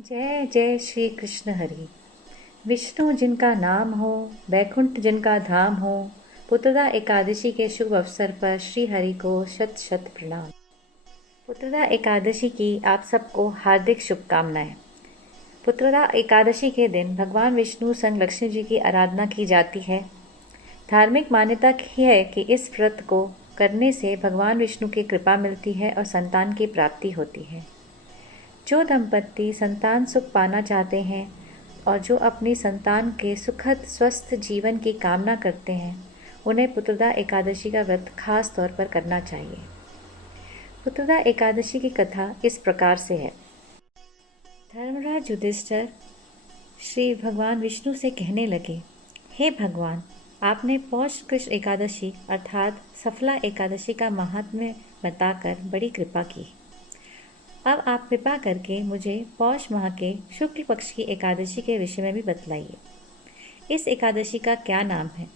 जय जय श्री कृष्ण हरि। विष्णु जिनका नाम हो, वैकुंठ जिनका धाम हो, पुत्रदा एकादशी के शुभ अवसर पर श्री हरि को शत शत प्रणाम। पुत्रदा एकादशी की आप सबको हार्दिक शुभकामनाएं। पुत्रदा एकादशी के दिन भगवान विष्णु संग लक्ष्मी जी की आराधना की जाती है। धार्मिक मान्यता की है कि इस व्रत को करने से भगवान विष्णु की कृपा मिलती है और संतान की प्राप्ति होती है। जो दंपत्ति संतान सुख पाना चाहते हैं और जो अपनी संतान के सुखद स्वस्थ जीवन की कामना करते हैं, उन्हें पुत्रदा एकादशी का व्रत खास तौर पर करना चाहिए। पुत्रदा एकादशी की कथा इस प्रकार से है। धर्मराज युधिष्ठिर श्री भगवान विष्णु से कहने लगे, हे भगवान, आपने पौष कृष्ण एकादशी अर्थात सफला एकादशी का महात्म्य बताकर बड़ी कृपा की। अब आप कृपा करके मुझे पौष माह के शुक्ल पक्ष की एकादशी के विषय में भी बतलाइए। इस एकादशी का क्या नाम है,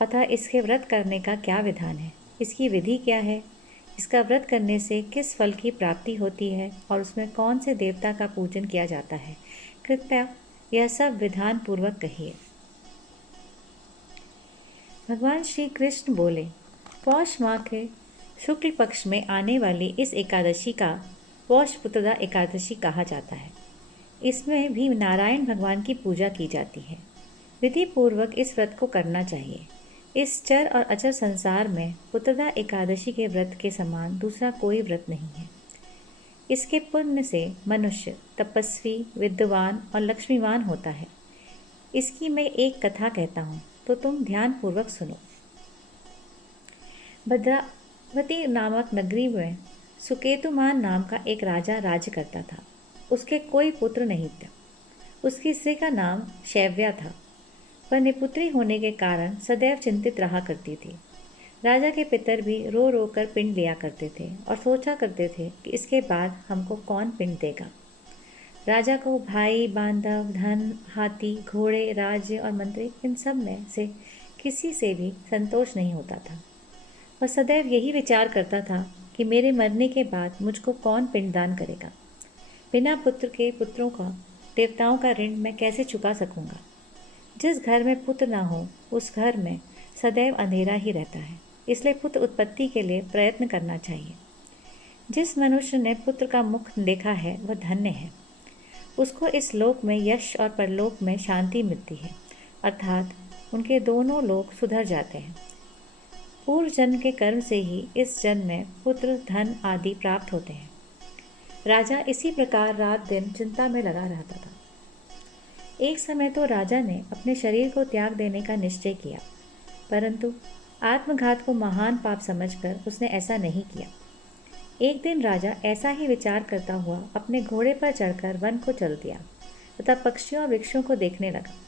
अतः इसके व्रत करने का क्या विधान है, इसकी विधि क्या है, इसका व्रत करने से किस फल की प्राप्ति होती है और उसमें कौन से देवता का पूजन किया जाता है। कृपया यह सब विधान पूर्वक कहिए। भगवान श्री कृष्ण बोले, पौष माह के शुक्ल पक्ष में आने वाली इस एकादशी का पौष पुत्रदा एकादशी कहा जाता है। इसमें भी नारायण भगवान की पूजा की जाती है। विधि पूर्वक इस व्रत को करना चाहिए। इस चर और अचर संसार में पुत्रदा एकादशी के व्रत के समान दूसरा कोई व्रत नहीं है। इसके पुण्य से मनुष्य तपस्वी, विद्वान और लक्ष्मीवान होता है। इसकी मैं एक कथा कहता हूँ, तो तुम ध्यान पूर्वक सुनो। भद्रावती नामक नगरी में सुकेतुमान नाम का एक राजा राज्य करता था। उसके कोई पुत्र नहीं था। उसकी स्त्री का नाम शैव्या था। वह निपुत्री होने के कारण सदैव चिंतित रहा करती थी। राजा के पितर भी रो रो कर पिंड लिया करते थे और सोचा करते थे कि इसके बाद हमको कौन पिंड देगा। राजा को भाई, बांधव, धन, हाथी, घोड़े, राज्य और मंत्री, इन सब में से किसी से भी संतोष नहीं होता था। वह सदैव यही विचार करता था कि मेरे मरने के बाद मुझको कौन पिंडदान करेगा। बिना पुत्र के पुत्रों का देवताओं का ऋण मैं कैसे चुका सकूंगा। जिस घर में पुत्र ना हो उस घर में सदैव अंधेरा ही रहता है। इसलिए पुत्र उत्पत्ति के लिए प्रयत्न करना चाहिए। जिस मनुष्य ने पुत्र का मुख देखा है वह धन्य है। उसको इस लोक में यश और परलोक में शांति मिलती है, अर्थात उनके दोनों लोक सुधर जाते हैं। पूर्व जन्म के कर्म से ही इस जन्म में पुत्र, धन आदि प्राप्त होते हैं। राजा इसी प्रकार रात दिन चिंता में लगा रहता था। एक समय तो राजा ने अपने शरीर को त्याग देने का निश्चय किया, परंतु आत्मघात को महान पाप समझकर उसने ऐसा नहीं किया। एक दिन राजा ऐसा ही विचार करता हुआ अपने घोड़े पर चढ़कर वन को चल दिया तथा पक्षियों और वृक्षों को देखने लगा।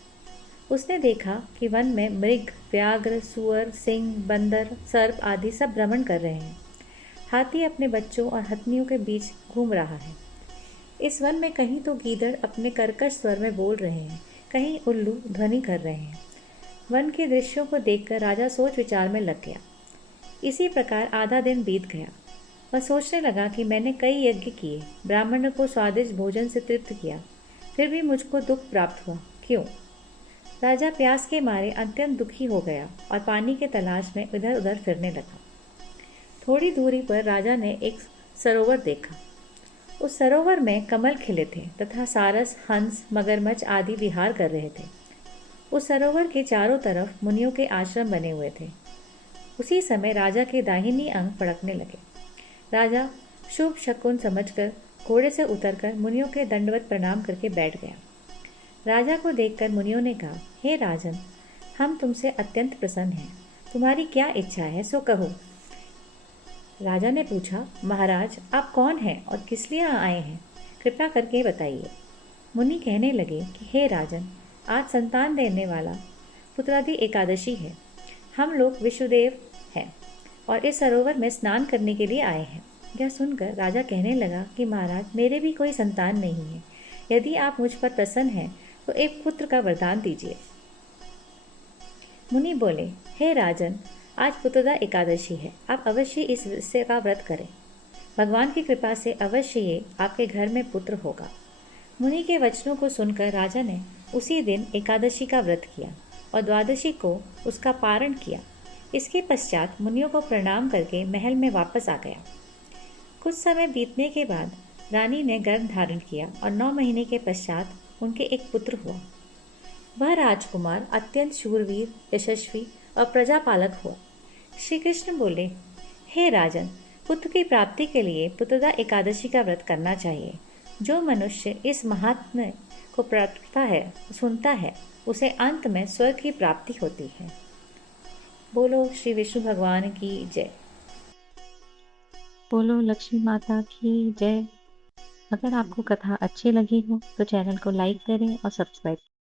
उसने देखा कि वन में मृग, व्याघ्र, सुअर, सिंह, बंदर, सर्प आदि सब भ्रमण कर रहे हैं। हाथी अपने बच्चों और हथनियों के बीच घूम रहा है। इस वन में कहीं तो गीदड़ अपने कर्कश स्वर में बोल रहे हैं, कहीं उल्लू ध्वनि कर रहे हैं। वन के दृश्यों को देखकर राजा सोच विचार में लग गया। इसी प्रकार आधा दिन बीत गया। वह सोचने लगा कि मैंने कई यज्ञ किए, ब्राह्मण को स्वादिष्ट भोजन से तृप्त किया, फिर भी मुझको दुख प्राप्त हुआ, क्यों? राजा प्यास के मारे अत्यंत दुखी हो गया और पानी के तलाश में इधर उधर फिरने लगा। थोड़ी दूरी पर राजा ने एक सरोवर देखा। उस सरोवर में कमल खिले थे तथा सारस, हंस, मगरमच्छ आदि विहार कर रहे थे। उस सरोवर के चारों तरफ मुनियों के आश्रम बने हुए थे। उसी समय राजा के दाहिनी अंग फड़कने लगे। राजा शुभ शकुन समझकर घोड़े से उतरकर मुनियों के दंडवत प्रणाम करके बैठ गया। राजा को देखकर मुनियों ने कहा, हे राजन, हम तुमसे अत्यंत प्रसन्न हैं। तुम्हारी क्या इच्छा है सो कहो। राजा ने पूछा, महाराज, आप कौन हैं और किस लिए यहाँ आए हैं, कृपया करके बताइए। मुनि कहने लगे कि हे राजन, आज संतान देने वाला पुत्रादि एकादशी है। हम लोग विष्णुदेव हैं और इस सरोवर में स्नान करने के लिए आए हैं। यह सुनकर राजा कहने लगा कि महाराज, मेरे भी कोई संतान नहीं है। यदि आप मुझ पर प्रसन्न हैं तो एक पुत्र का वरदान दीजिए। मुनि बोले, हे राजन, आज पुत्रदा एकादशी है, आप अवश्य इस विषय का व्रत करें। भगवान की कृपा से अवश्य ये आपके घर में पुत्र होगा। मुनि के वचनों को सुनकर राजा ने उसी दिन एकादशी का व्रत किया और द्वादशी को उसका पारण किया। इसके पश्चात मुनियों को प्रणाम करके महल में वापस आ गया। कुछ समय बीतने के बाद रानी ने गर्भ धारण किया और 9 महीने के पश्चात उनके एक पुत्र हुआ। वह राजकुमार अत्यंत शूरवीर, यशस्वी और प्रजापालक हुआ। श्री कृष्ण बोले, हे राजन, पुत्र की प्राप्ति के लिए पुत्रदा एकादशी का व्रत करना चाहिए। जो मनुष्य इस महात्म्य को प्राप्तता है, सुनता है, उसे अंत में स्वर्ग की प्राप्ति होती है। बोलो श्री विष्णु भगवान की जय। बोलो लक्ष्मी माता की जय। अगर आपको कथा अच्छी लगी हो तो चैनल को लाइक करें और सब्सक्राइब